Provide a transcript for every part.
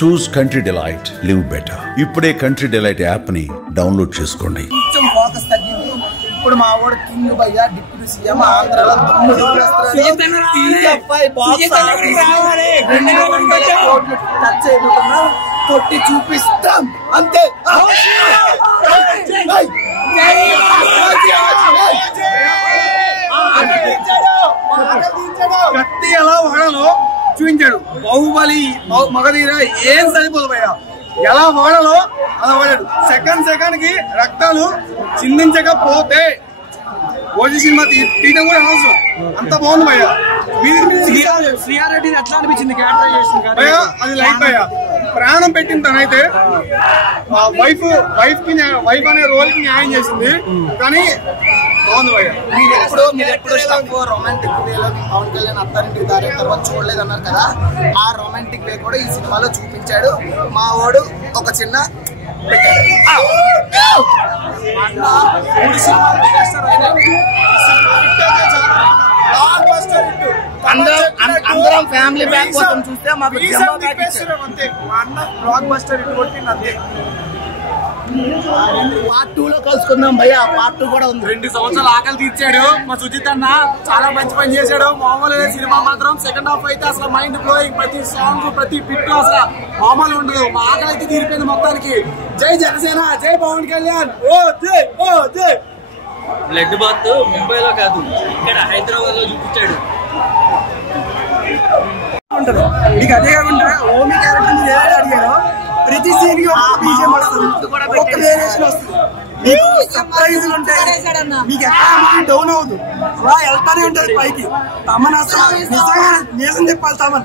చూస్ country delight, live better. ఇప్పుడే country delight app ని download చేసుకోండి. కొంచెం ఫోకస్ తగ్గింది. ఇప్పుడు మా వాడు కింగ్ భయ్యా డిప్యూటీ సీఎం ఆంధ్రాలో టచ్ అయిపోతున్నా కొట్టి చూపిస్తాం అంతే. కత్తి ఎలా వాడాలో చూపించాడు. బాహుబలి మగధీర ఏం సరిపోదు భయ్యా, ఎలా వాడాలో అలా వాడాడు. సెకండ్ కి రక్తాలు చిందించకపోతే ఓజీ సినిమా తీయడం కూడా అవసరం. అంత బాగుంది భయ్యా. శ్రీయారెడ్డి ఎట్లా అనిపించింది క్యారెక్టరైజేషన్ భయ్యా? అది లైఫ్ భయ్యా, ప్రాణం పెట్టిన తనైతే వైఫ్ అనే రోల్ కి న్యాయం చేసింది. కానీ బాగుంది భయ్యా. మీరు ఎప్పుడు తక్కువ రొమాంటిక్ వేలో పవన్ కళ్యాణ్ అత్తారింటికి దారి తర్వాత చూడలేదు అన్నారు కదా, ఆ రొమాంటిక్ వే కూడా ఈ సినిమాలో చూపించాడు. మా వాడు ఒక చిన్న అందరం ఫ్యామిలీ బ్యాక్ కోసం చూస్తే మాకు అంతే. మా అన్న బ్లాక్ బస్టర్ ఇటు కొట్టింది అంతే. పార్ట్ 2 లో కలుసుకుందాం భయ్యా. పార్ట్ 2 కూడా ఉంది. 2 సంవత్సరాలు ఆకలి తీర్చాడు మా సుజిత్ అన్న. చాలా మంచి పని చేశాడు. మామూలు సినిమా మాత్రం సెకండ్ హాఫ్ అయితే అసలు మైండ్ బ్లోయింగ్. ప్రతి సాంగ్ ప్రతి పిట్ అసలు మామూలు ఉండదు. మా ఆకలి అయితే తీరిపోయింది మొత్తానికి. జై జనసేన, జై పవన్ కళ్యాణ్. ఓ జై, ఓ జై. బ్లడ్ బాత్ ముంబైలో కాదు, ఇక్కడ హైదరాబాద్ లో చూపించాడు. మీకు అదే కాకుండా ఓమి క్యారెక్టర్ మీరు ఏదైనా అడిగారో ప్రతి సీన్ కి ఒక బీజిఎం వస్తుంది, ఒక వేరియేషన్ వస్తుంది. మీకు సర్ప్రైజులు ఉంటాయి. మీకు ఎక్కడ డౌన్ అవుతుంది, అలా వెళ్తానే ఉంటది పైకి. తమన్ అసలు నిజంగా నేసం చెప్పాలి. తమన్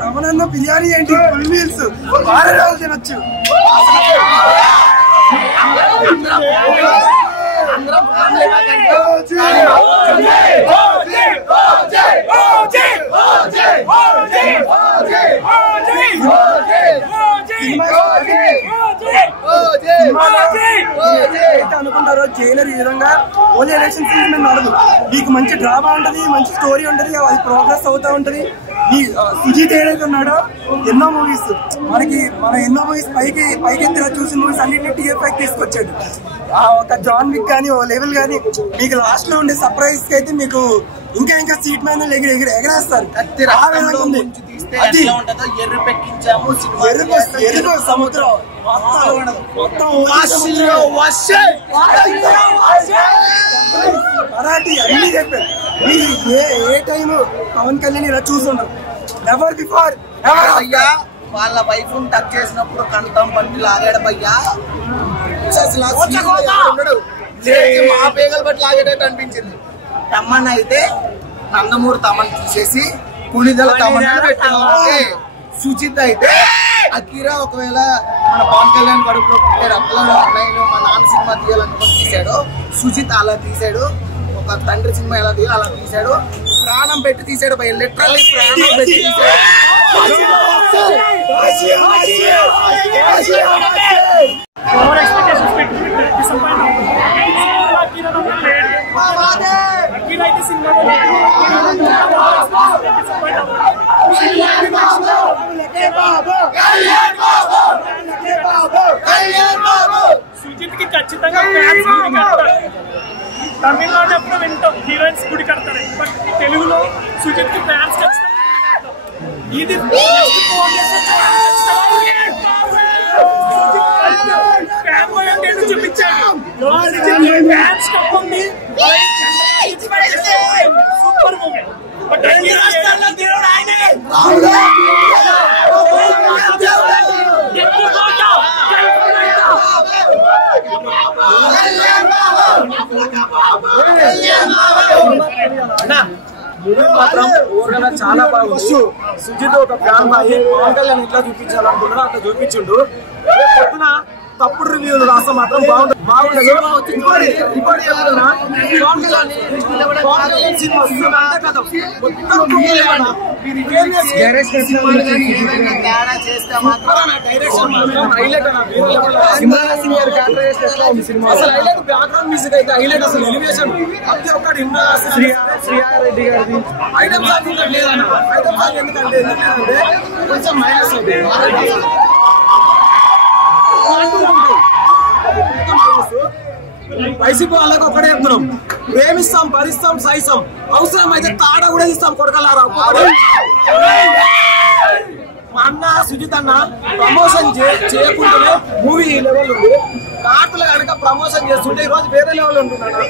తమనన్న బిర్యానీ ఏంటి ఫుల్ మీల్స్ 6 రోజులు తినొచ్చు. అనుకుంటారో జైలర్ ఈ విధంగా ఓన్లీ ఎలక్షన్ సీజన్ నడదు. మీకు మంచి డ్రామా ఉంటది, మంచి స్టోరీ ఉంటది, అది ప్రోగ్రెస్ అవుతా ఉంటది. ఈ సుజిత్ ఏదైతే ఉన్నాడో ఎన్నో మూవీస్ మన ఎన్నో మూవీస్ పైకెత్తిగా చూసిన మూవీస్ అన్నింటినీ టీఎఫ్ఐ తీసుకొచ్చాడు. ఒక జాన్ విక్ కానీ ఓ లెవెల్ కానీ మీకు లాస్ట్ లో ఉండే సర్ప్రైజ్ కి అయితే మీకు ఇంకా సీట్ మీద ఎగరేస్తారు. ఎరుపు సముద్రం మొత్తం మరాఠీ అన్ని చెప్పారు. మీరు ఏ టైం పవన్ కళ్యాణ్ ఇలా చూసుంటారు. నెవర్ బిఫోర్ భయ్యా. వాళ్ళ వైఫ్ టచ్ చేసినప్పుడు కంఠం పట్టి లాగాడు భయ్యా. మా పేగలు బట్టి లాగేటట్టు అనిపించింది. తమ్మన్ అయితే నందమూరి తమన్ తీసేసి పులిదల తమన్ పెట్టాలి. సుచిత్ అయితే అకీరా ఒకవేళ మన పవన్ కళ్యాణ్ కడుపులో పుట్టే రత్నాలు అన్నయ్యను మా నాన్న సినిమా తీయాలనుకుని తీశాడు. సుజిత్ అలా తీశాడు. ఒక తండ్రి సినిమా ఎలా తీయాలి అలా తీశాడు. ప్రాణం పెట్టి తీశాడు భయ, లిటరల్లీ ప్రాణం పెట్టి తీశాడు. సుజిత్ కి ఖచ్చితంగా తమిళనాడు ఎప్పుడు వింటాం హీరోయిన్స్ గుడి కడతారు, బట్ తెలుగులో సుజిత్ కి ఫ్యాన్స్ ఖచ్చితంగా ఇది చూపించాడు. ఫ్యాన్స్ కప్పుంది సూపర్ మూవీ. బట్ అన్ని రాష్ట్రాల్లో దేవుడు ఆయనే. మాత్రం ఊరికన్నా చాలా బాగుంది. సుజిత్ ఒక ఫ్యాన్ బాయ్ పవన్ కళ్యాణ్ ఎట్లా చూపించాలనుకున్నారో అట్లా చూపించిండు. పొద్దున తప్పుడు రివ్యూలు రాస్తే మాత్రం బాగుండదు. బ్యాక్గ్రౌండ్ మ్యూజిక్ అయితే హైలైట్. అసలు ఎలివేషన్ ప్రతి ఒక్కటి శ్రీయారెడ్డి గారిది ఐటమ్ సాంగ్ లేదన్న. ఐటమ్ సాంగ్ ఎందుకంటే కొంచెం మైనస్ వైసీపీ వాళ్ళకి ఒకటే చెప్తున్నాం, ప్రేమిస్తాం, భరిస్తాం, సహిస్తాం, అవసరం అయితే తాడ కూడా ఇస్తాం కొడకలారా. మా అన్న సుజిత్ అన్న ప్రమోషన్ చేయకుండానే మూవీ లెవెల్ ఉంది. కార్టులు కనుక ప్రమోషన్ చేస్తుంటే ఈ రోజు వేరే లెవెల్ ఉంటున్నాడు.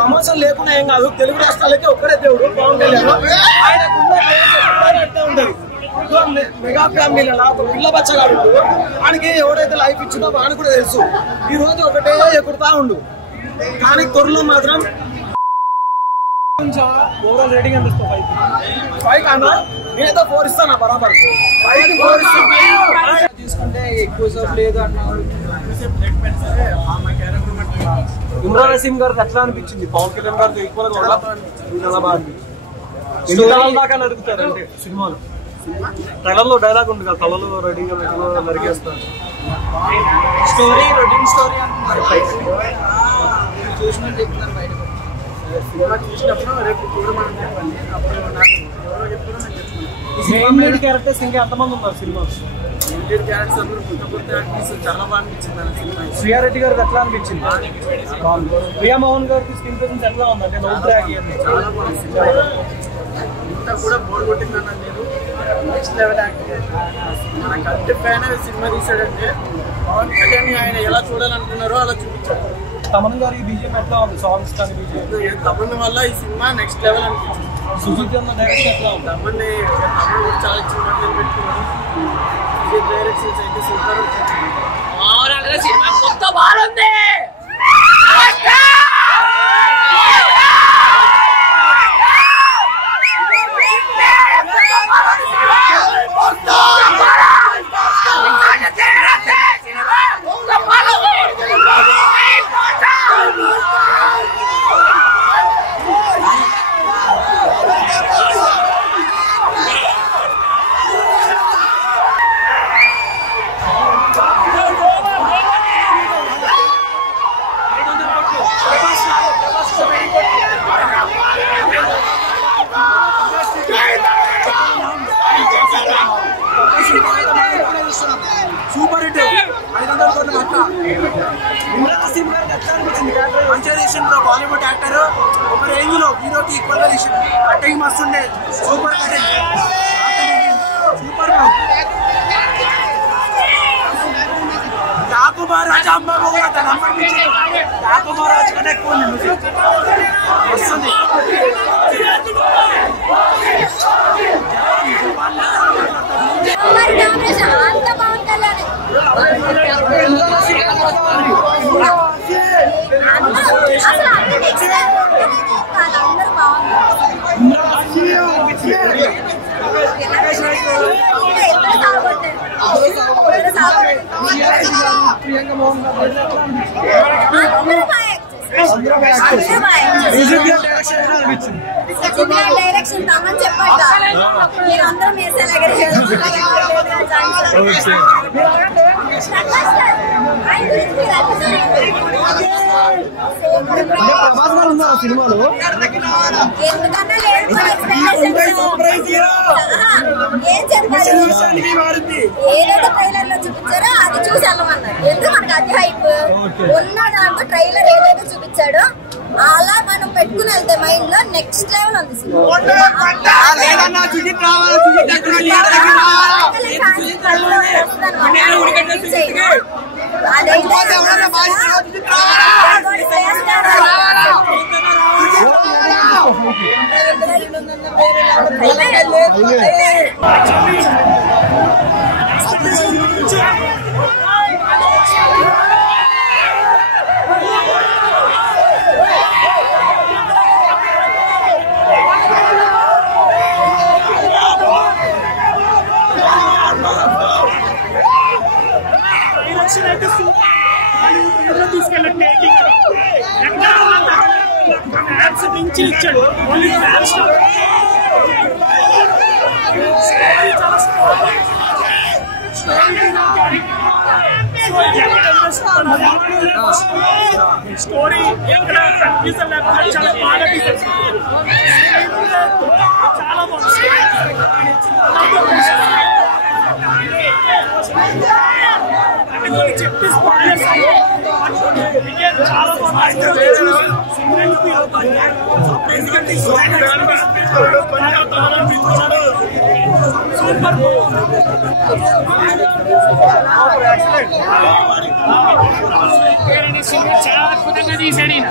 ప్రమోషన్ లేకుండా ఏం కాదు, తెలుగు రాష్ట్రాలకి ఒక్కడే దేవుడు పవన్ కళ్యాణ్. ఆయనకున్న ఉంటది మెగా ఫ్యామిలీలలో ఒక పిల్ల బచ్చగాడు వానికి ఎవడైతే లైఫ్ ఇచ్చిందో వాడిని కూడా తెలుసు. ఈ రోజు ఒకటే ఎగురుతా ఉండు, కానీ త్వరలో మాత్రం ఓవరాల్ రేటింగ్ ఎంత ఇస్తావు? 5 కన్నా నేనైతే 4 ఇస్తాను. బరాబర్ 5 తీసుకుంటే ఎక్కువ సేపు లేదు అన్నాడు. ఇమ్రాన్ హసీమ్ గారికి ఎట్లా అనిపించింది? పవన్ కళ్యాణ్ గారితో ఈక్వల్ గా దాకా నడుపుతారు అంటే సినిమాలో ట్రైలర్ లో డైలాగ్ ఉంది కదా, తలలో రెడీగా నరికేస్తారు. స్టోరీ రొటీన్ స్టోరీ చూసినట్టు చెప్తున్నారు బయట. సినిమా చూసినప్పుడు రేపు చూడమని చెప్పండి. అప్పుడు నాకు ఎవరో చెప్తున్నా నేను చెప్తున్నాను. మెయిన్ క్యారెక్టర్స్ ఇంకా ఎంతమంది ఉన్నారు సినిమా? మెయిన్ క్యారెక్టర్స్ అందరూ కొత్త యాక్టర్స్ చాలా బాగా అనిపించింది సినిమా. శ్రీయారెడ్డి గారికి ఎట్లా అనిపించింది? ప్రియా మోహన్ గారికి స్క్రీన్ ప్రెజెన్స్ ఎట్లా ఉందంటే చాలా బాగుంది. ఇంత కూడా బోర్ కొట్టిందన్న నేను నెక్స్ట్ లెవెల్ యాక్టింగ్. మన కంటి పైన సినిమా తీసాడంటే పవన్ కళ్యాణ్ ఆయన ఎలా చూడాలనుకున్నారో అలా చూపించాడు. తమన్ గారి బీజేపీ ఎట్లా ఉంది? సాంగ్స్ కానీ బీజేపీ తమన్ వల్ల ఈ సినిమా నెక్స్ట్ లెవెల్ అనిపించింది. సుజిత్ అన్న డైరెక్షన్ ఎట్లా ఉంది? తమన్ కూడా చాలా చిన్న పెట్టుకున్నాడు. సుజిత్ డైరెక్షన్స్ అయితే సూపర్. సినిమా కొత్త బాగుంది. Super hit. 500 కోట్ల కట్ట. ఇమ్రాన్ హసీమ్ గారికి ఎట్లా అనిపించింది? మంచిగా తీసిండ్రు. బాలీవుడ్ యాక్టర్ ఒక రేంజ్ లో హీరోకి ఈక్వల్ గా తీసిండు. కటింగ్ మస్తు ఉండే. Super cutting, super. Thakur Maharaj అమ్మ కూడా తన అమ్మ ఠాకూర్ మహారాజ్ కన్నా ఎక్కువ ఉంది. వస్తుంది ప్రియాంక మోహన్ డైరెక్షన్ తమని చెప్పాక మీరందరూ ప్రభాస్ గారు ఉన్నారు సినిమాలో. ఎందుకన్నా లేదు ఏం చెప్పారు? ఏదైతే ట్రైలర్ లో చూపించారో అది చూసి వెళ్ళమన్నారు. ఎందుకు మనకు అది హైప్ ఉన్న దాంట్లో ట్రైలర్ ఏదైతే చూపించాడో అలా మనం పెట్టుకుని వెళ్తే మైండ్ లో నెక్స్ట్ లెవెల్ ఉంది సినిమా. మించి ఇచ్చాడు. ఓన్లీ ఫ్యాన్స్ స్టోరీ ఎక్కడ కన్ఫ్యూజన్ లేకుండా చాలా బాగా తీశారు. చాలా బాగుంది. చెప్పి చాలా బాగుంది. చాలా అద్భుతంగా తీసాడు ఈయన.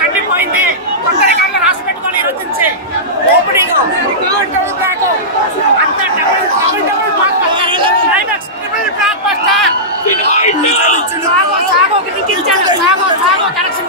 కండిపోయింది. కొత్త రికార్డులు రాసి పెట్టుకొని రచించే ఓపెనింగ్ అంతా double climax triple block buster. Sago connection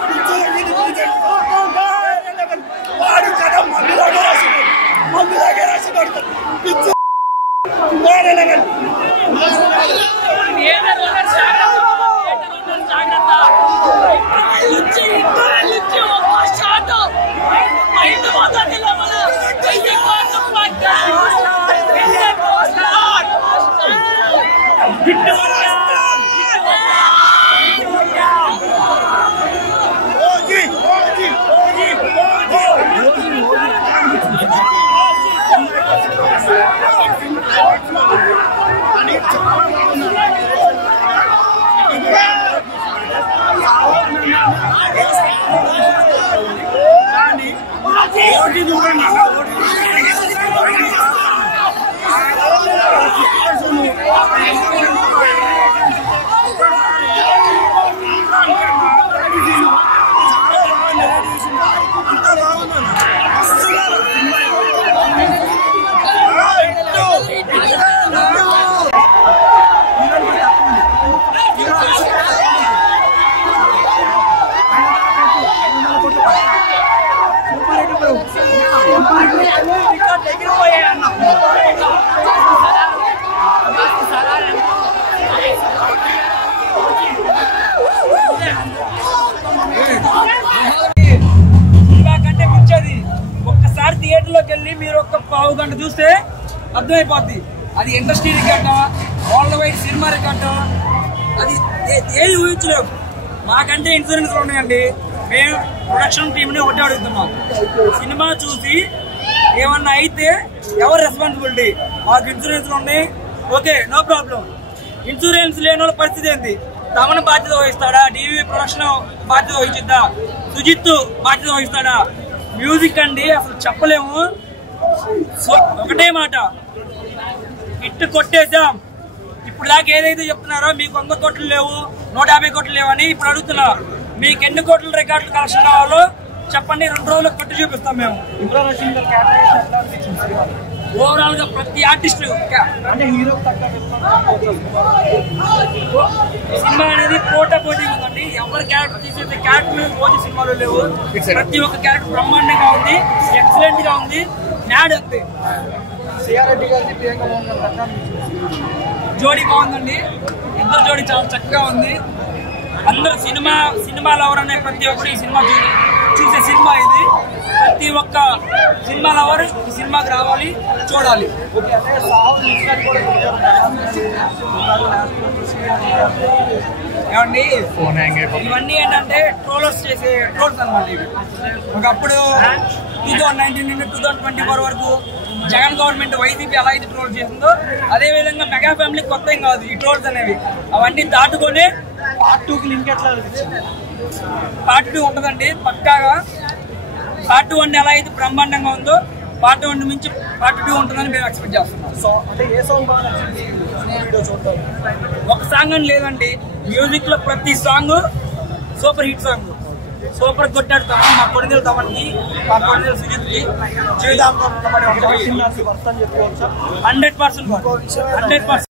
మూవీని మీరు ఒక పావు గంట చూస్తే అర్థమైపోద్ది. అది industry record, world wide cinema record, అది ఏది ఊహించలేవు. మాకంటే ఇన్సూరెన్స్ ఉన్నాయండి. మేము ప్రొడక్షన్ టీంని ఒకటే అడుగుతున్నాం, సినిమా చూసి ఏమన్నా అయితే ఎవరు రెస్పాన్సిబిలిటీ? మాకు ఇన్సూరెన్స్ ఉన్నాయి, ఓకే, నో ప్రాబ్లం. ఇన్సూరెన్స్ లేని వాళ్ళ పరిస్థితి ఏంటి? తమను బాధ్యత వహిస్తాడా? డివి ప్రొడక్షన్ బాధ్యత వహించిద్దా? సుజిత్ బాధ్యత వహిస్తాడా? మ్యూజిక్ అండి అసలు చెప్పలేము. ఒకటే మాట, హిట్ కొట్టేసాం. ఇప్పుడు దాకా ఏదైతే చెప్తున్నారో మీకు 100 కోట్లు లేవు, 150 కోట్లు లేవు అని ఇప్పుడు అడుగుతున్నా. మీకు ఎన్ని కోట్ల రికార్డులు కలెక్షన్ కావాలో చెప్పండి, 2 రోజులకు కొట్టి చూపిస్తాం మేము. ఓవరాల్ గా ప్రతి ఆర్టిస్ట్ సినిమా అనేది పోటా పోటీ ఉందండి. ఎవరి క్యారెక్టర్ తీసేది క్యారెక్టర్ పోటీ సినిమాలో లేవు. ప్రతి ఒక్క క్యారెక్టర్ బ్రహ్మాండంగా ఉంది, ఎక్సలెంట్ గా ఉంది. నాడ్ అంతే. జోడీ బాగుందండి, ఇద్దరు జోడీ చాలా చక్కగా ఉంది. అందరూ సినిమా లవర్ అనే ప్రతి ఒక్కరు ఈ సినిమా చూసే సినిమా ఇది. ప్రతి ఒక్క సినిమా లవర్ ఈ సినిమాకి రావాలి, చూడాలి. ఏమండి ఇవన్నీ ఏంటంటే ట్రోలర్స్ చేసే ట్రోల్స్ అనమాట. ఇవి ఒకప్పుడు 2019 నుండి 2024 వరకు జగన్ గవర్నమెంట్ వైసీపీ ఎలా అయితే ట్రోల్ చేసిందో అదే విధంగా మెగా ఫ్యామిలీ కొత్త ఏం కాదు ఈ ట్రోల్స్ అనేవి. అవన్నీ దాటుకొని పార్ట్ 2కి లింక్ ఎట్లా పార్ట్ 2 ఉంటుందండి పక్కాగా. పార్ట్ 1 ఎలా అయితే బ్రహ్మాండంగా ఉందో పార్ట్ 1 మించి పార్ట్ 2 ఉంటుందని మేము ఎక్స్పెక్ట్ చేస్తున్నాం. ఒక సాంగ్ అని లేదండి, మ్యూజిక్ లో ప్రతి song super hit song. Super కొట్టాడు తమన్, మా కొడుకులు తమన్కి, మా కొడుకులు సుజిత్కి 100%